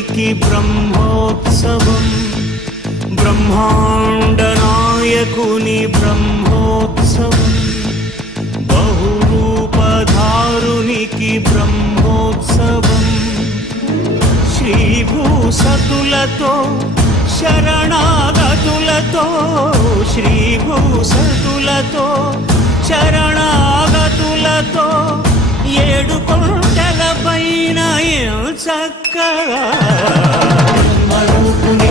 బ్రహ్మాండనాయకునికి బ్రహ్మోత్సవం, బ్రహ్మాండనాయకుని బ్రహ్మోత్సవం, బహురూపధారునికి బ్రహ్మోత్సవం, శ్రీభూసతులతో శరణాగతులతో, శ్రీభూసతులతో శరణాగతులతో, ఏడు కొండల పైన చక్కగా బ్రహ్మరూపుని